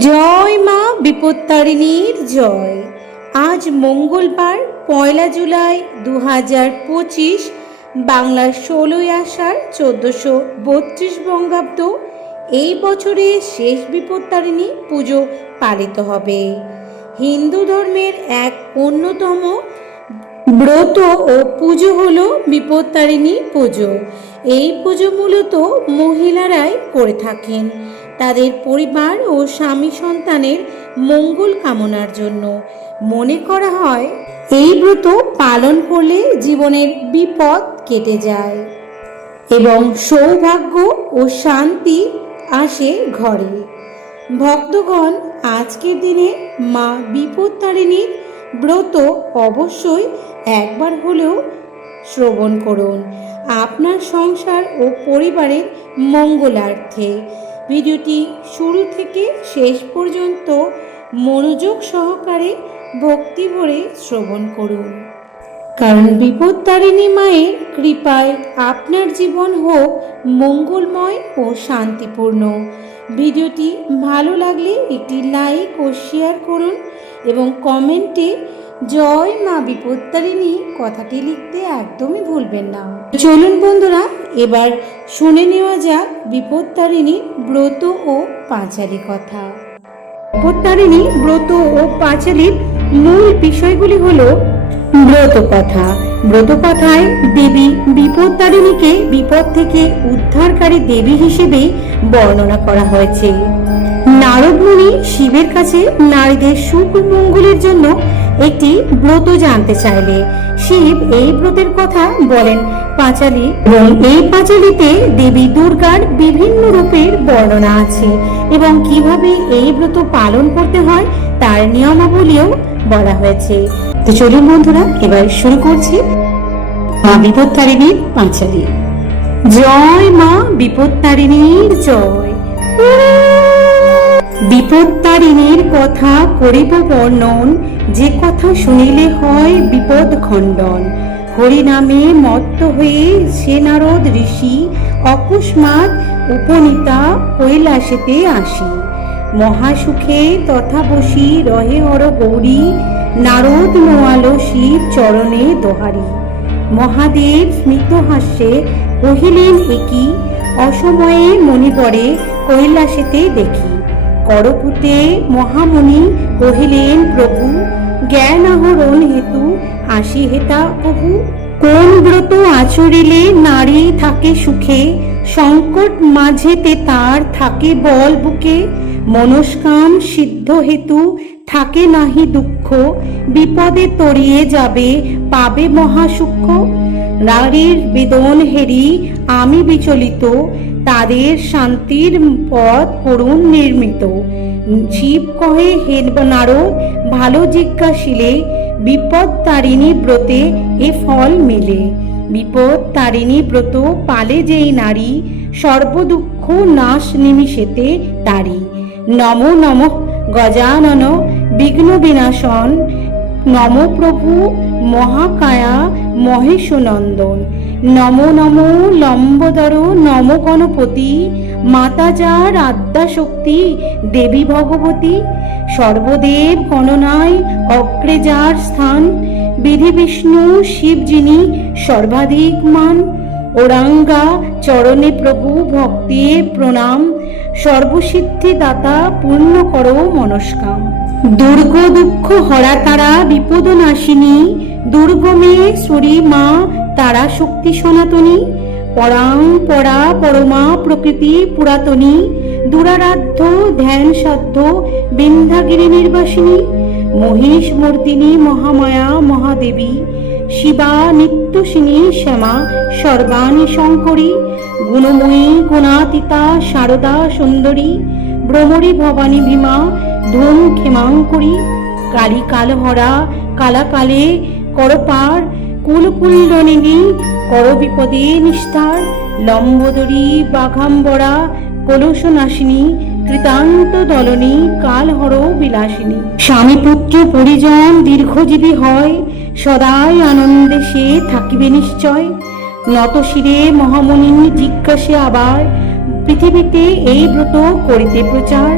জয় মা বিপত্তারিণীর জয়। আজ মঙ্গলবার, পয়লা জুলাই দু হাজার পঁচিশ, বাংলার ষোলোই আষাঢ় চোদ্দোশো বত্রিশ বঙ্গাব্দ। এই বছরের শেষ বিপত্তারিণী পুজো পালিত হবে। হিন্দু ধর্মের এক অন্যতম ব্রত ও পুজো হল বিপত্তারিণী পুজো। এই পুজো মূলত মহিলারাই করে থাকেন। তাদের পরিবার ও স্বামী সন্তানের মঙ্গল কামনার জন্য। মনে করা হয়, এই ব্রত পালন করলে জীবনের বিপদ কেটে যায় এবং সৌভাগ্য ও শান্তি আসে ঘরে। ভক্তগণ, আজকের দিনে মা বিপত্তারিণীর ব্রত অবশ্যই একবার হলেও শ্রবণ করুন। আপনার সংসার ও পরিবারের মঙ্গলার্থে ভিডিওটি শুরু থেকে শেষ পর্যন্ত মনোযোগ সহকারে ভক্তি ভরে শ্রবণ করুন। কারণ বিপত্তারিণী মায়ের কৃপায় আপনার জীবন হোক মঙ্গলময় ও শান্তিপূর্ণ। ভিডিওটি ভালো লাগলে একটি লাইক ও শেয়ার করুন এবং কমেন্টে জয় মা বিপত্তারিণী, কথাটি লিখতে একদমই ভুলবেন না। চলুন বন্ধুরা, এবার শুনে নেওয়া যাক বিপত্তারিণী ব্রত ও পাঁচালী কথা। বিপত্তারিণী ব্রত ও পাঁচালীর মূল বিষয়গুলি হলো ব্রত কথা। ব্রত কথায় দেবী বিপত্তারিণীকে বিপদ থেকে উদ্ধারকারী দেবী হিসেবে বর্ণনা করা হয়েছে। নারদমুনি শিবের কাছে নারীদের সুখ মঙ্গলের জন্য একটি ব্রত জানতে চাইলে। শিব এই ব্রতের কথা বলেন। পাঁচালী এবং এই পাঁচালীতে দেবী দুর্গার বিভিন্ন রূপের বর্ণনা আছে এবং কীভাবে এই ব্রত পালন করতে হয় তার নিয়মাবলীও বলা হয়েছে। তো চলুন বন্ধুরা, এবার শুরু করছি মা বিপত্তারিণীর পাঁচালী। জয় মা বিপত্তারিণীর জয়। বিপত্তারিণীর কথা করিব বর্ণন, যে কথা শুনিলে হয় বিপদ খণ্ডন। হরিনামে মত্ত হয়ে সে নারদ ঋষি অকস্মাৎ উপনীতা কৈলাসেতে আসি। মহাসুখে তথা বসি রহে হর গৌরী, নারদ নোয়ালো শিব চরণে দোহারি। মহাদেব স্মিত হাস্যে কহিলেন একই অসময়ে মনে পড়ে কৈলাসেতে দেখি। করপুতে মহামুনি কহিলেন, প্রভু, জ্ঞান আহরণ হেতু আসি হেতা কহু কোন ব্রত আচরিলে নারী থাকে সুখে, সংকট মাঝেতে তার থাকে বল বুকে। মনস্কাম সিদ্ধ হেতু থাকে নাহি দুঃখ, বিপদে তরিয়ে যাবে পাবে মহাসুখ নারীর বেদন হেরি আমি বিচলিত তাদের শান্তির পথ করুণ নির্মিত। শিব কহে, হে ভালো জিজ্ঞাসিলে বিপদ তারিণী ব্রতে এ ফল মেলে। বিপদ তারিণী ব্রত পালে যেই নারী, সর্বদুঃখ নাশ নিমিষেতে তারি। নম নম গজানন বিঘ্ন বিনাশন নম প্রভু মহাকায়া মহেশনন্দন। নম নম লম্বদর নম গণপতি মাতা যার আদ্যা শক্তি দেবী ভগবতী, সর্বদেব গণনায় অগ্রে যার স্থান, বিধি বিষ্ণু শিব যিনি সর্বাধিক মান ওরাঙ্গা চরণে প্রভু ভক্তি প্রণাম সর্বসিদ্ধি দাতা পূর্ণ করো মনস্কাম। দুর্গ দুঃখ হরা তারা বিপদ নাশিনী দুর্গমে শ্রী মা তারা শক্তি সনাতনী, পরাং পরা পরমা প্রকৃতি পুরাতনী, দুরারাধ্য ধ্যান সাধ্য বিন্ধ্যাগিরি নির্বাসিনী মহিষ মূর্তিনী মহামায়া মহাদেবী, শিবা নিত্যসিনী শ্যামা, সর্বাণী শঙ্করী, গুণময়ী গুণাতীতা শারদা সুন্দরী ভ্রমরী ভবানী ভীমা, ধূম ক্ষেমাঙ্করী কালী কালহরা কালাকালে, করপার কুলকুণ্ডনিনী কর বিপদে নিস্তার লম্বোদরী, বাঘাম্বরা কলুষনাশিনী কৃতান্ত দলনী কালহর বিলাসিনী। স্বামী পুত্র পরিজন দীর্ঘজীবী হয়, সদাই আনন্দে সে থাকিবে নিশ্চয়। নত শিরে মহামুনি জিজ্ঞাসে আবার, পৃথিবীতে এই ব্রত করিতে প্রচার।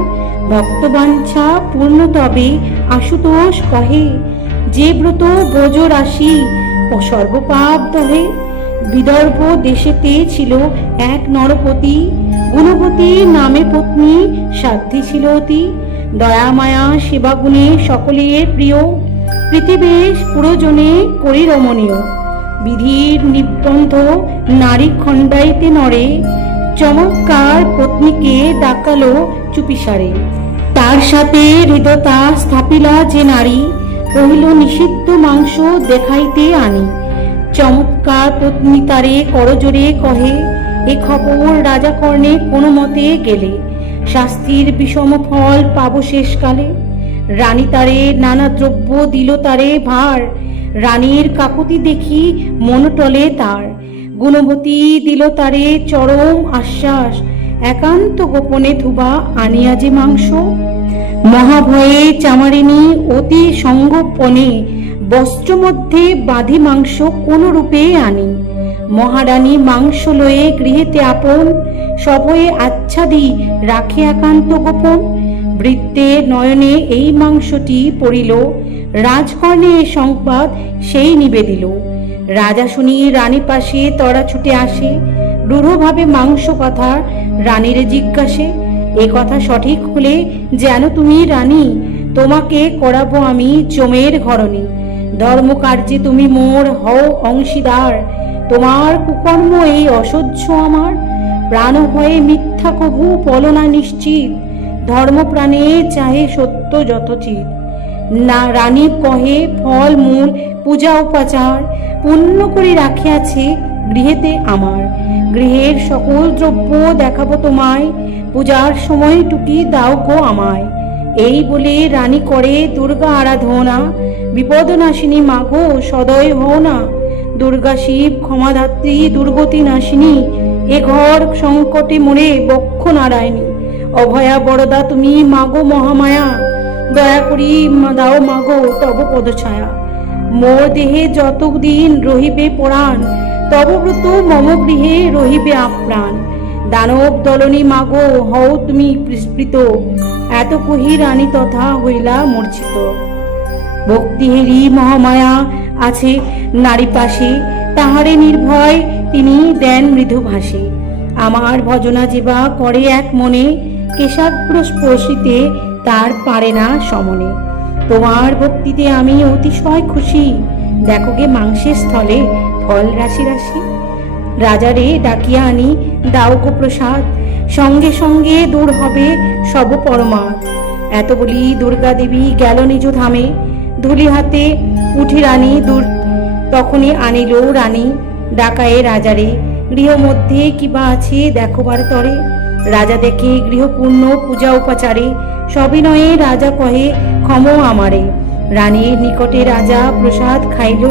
ভক্তবাঞ্ছা পূর্ণ তবে আশুতোষ কহে, যে ব্রত বোজ রাশি ও সর্বপাপ দহে বিদর্ভ দেশেতে ছিল এক নরপতি গুণবতী নামে পত্নী সাধ্যী ছিল অতি। দয়া, মায়া, সেবা সকলের প্রিয়। পুরোজনে করি রমণীয় বিধির নিবন্ধ নারী খণ্ডাইতে নরে চমৎকার পত্নীকে ডাকালো চুপিসারে। তার সাথে হৃদয়তা স্থাপিলা যে নারী। কহিল, নিষিদ্ধ মাংস দেখাইতে আনি। চমৎকার পত্নী তারে করজোরে কহে, এ খবর রাজা কর্ণে কোনো মতে গেলে। শাস্তির বিষম ফল পাবো শেষকালে। রানী তারে নানা দ্রব্য দিল তারে ভার। রানীর কাকুতি দেখি মনটলে তার। গুণবতী দিল তারে চরম আশ্বাস। একান্ত গোপনে ধুবা আনিয়া যে মাংস। মহাভয়ে চামারিনী অতি সঙ্গোপনে বস্ত্র মধ্যে বাঁধি মাংস কোন রূপে আনি। মহারানী মাংস লয়ে গৃহেতে আপন, সভয়ে আচ্ছাদি রাখে একান্ত গোপন। বৃত্তে নয়নে এই মাংসটি পড়িল, রাজকর্ণে এ সংবাদ সেই নিবেদিল। রাজা শুনি রানী পাশে তরা ছুটে আসে রূঢ়ভাবে মাংস কথা রানীরে জিজ্ঞাসে। এ কথা সঠিক হলে যেন তুমি রানী, তোমাকে করাবো আমি চমের ঘরণী। ধর্মকার্যে তুমি মোর হও অংশীদার, তোমার কুকর্ম এই অসহ্য আমার। প্রাণ হয়ে মিথ্যা কভু পলনা নিশ্চিত, ধর্মপ্রাণে চাহে সত্য যথোচিত। না রানী কহে ফল মূল পূজা উপাচার পূর্ণ করে রাখিয়াছে গৃহেতে আমার। গৃহের সকল দ্রব্য দেখাবো তোমায়, পূজার সময় টুকি দাও গো আমায়। এই বলে রানী করে দুর্গা আরাধনা, বিপদনাশিনী মাগো সদয় হও না দুর্গা শিব ক্ষমাধাত্রী দুর্গতি নাশিনী, এ ঘর সংকটে মরে বক্ষ নারায়ণী। অভয়া বড়দা তুমি মাগো মহামায়া, দয়া করি দাও মাগো তব পদছায়া। মোর দেহে যতদিন রহিবে পরাণ তব ব্রত মম গৃহে রহিবে আপ্রাণ দানব দলনী মাগো, হও তুমি বিস্মৃত। এত কহি রানী তথা হইলা মূর্ছিত। ভক্তিহেরি মহামায়া আছে নারী পাশে। তাহারে নির্ভয় তিনি দেন মৃদু ভাসে আমার ভজনা যেবা করে এক মনে কেশাগ্র স্পর্শিতে তার পারে না সমনে। তোমার ভক্তিতে আমি অতিশয় খুশি। দেখো গে মাংসের স্থলে ফল রাশি রাশি। রাজারে ডাকিয়া আনি, দাও গো প্রসাদ। সঙ্গে সঙ্গে দূর হবে সব পরমাদ। এত বলি দুর্গা দেবী গেল নিজ ধামে। ধুলি হাতে উঠি রানী দূর। তখনই আনিল রানী ডাকায়ে রাজারে। গৃহ মধ্যে কিবা আছে দেখোবার তরে। রাজা দেখে গৃহপূর্ণ পূজা উপাচারে। সবিনয়ে রাজা কহে, ক্ষম আমারে। রানীর নিকটে রাজা প্রসাদ খাইল।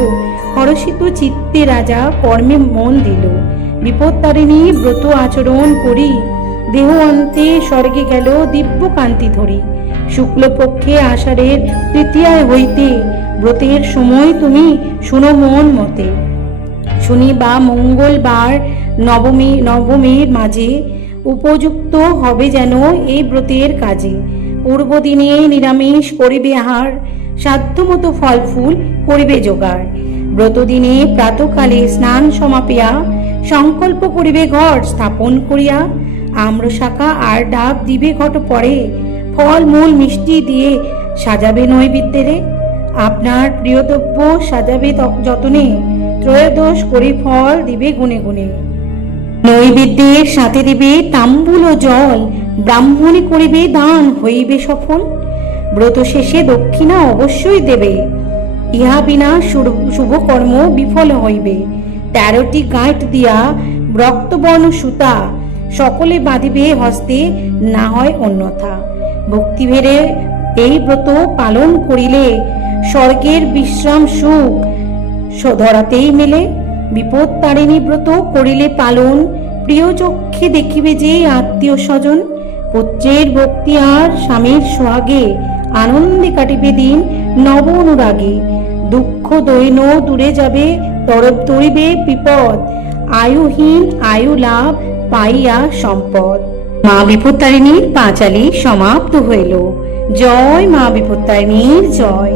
হরষিত চিত্তে রাজা কর্মে মন দিল। বিপত্তারিণী ব্রত আচরণ করি। দেহ অন্তে স্বর্গে গেল দিব্য কান্তি ধরি। শুক্লপক্ষে আষাঢ়ের তৃতীয়ায় হইতে ব্রতের সময় তুমি শুনো মন মতে। শনি বা মঙ্গলবার নবমী, নবমীর মাঝে উপযুক্ত হবে যেন এই ব্রতের কাজে। পূর্বদিনে নিরামিষ করিবে আহার, সাধ্যমতো ফল ফুল করিবে জোগাড়। ব্রতদিনে প্রাতকালে স্নান সমাপিয়া, সংকল্প করিবে ঘর স্থাপন করিয়া আম্র শাখা আর ডাব দিবে ঘট পরে, ফল, মূল, মিষ্টি দিয়ে সাজাবে নৈবেদ্যেরে আপনার প্রিয়তব্য সাজাবে যতনে, ত্রয়োদশ করি ফল দিবে গুনে গুনে। নৈবেদ্যের সাথে দিবে তাম্বুল ও জল, ব্রাহ্মণে করিবে দান হইবে সফল। ব্রত শেষে দক্ষিণা অবশ্যই দেবে। ইহা বিনা শুভ- শুভকর্ম বিফল হইবে। তেরোটি গাঁট দিয়া রক্তবর্ণ সুতা সকলে বাঁধিবে হস্তে, না হয় অন্যথা। ভক্তিভেরে এই ব্রত পালন করিলে স্বর্গের বিশ্রাম সুখ ধরাতেই মেলে। বিপদ তারিণী ব্রত করিলে পালন, প্রিয় চক্ষে দেখিবে যে আত্মীয় স্বজন। পুত্রের ভক্তি আর স্বামীর সোহাগে আনন্দে কাটিবে দিন নব অনুরাগে। দুঃখ দৈন দূরে যাবে, তরব তরিবে বিপদ। আয়ুহীন আয়ু লাভ পাইয়া সম্পদ। মা বিপত্তারিণীর পাঁচালি সমাপ্ত হইল। জয় মা বিপত্তারিণীর জয়।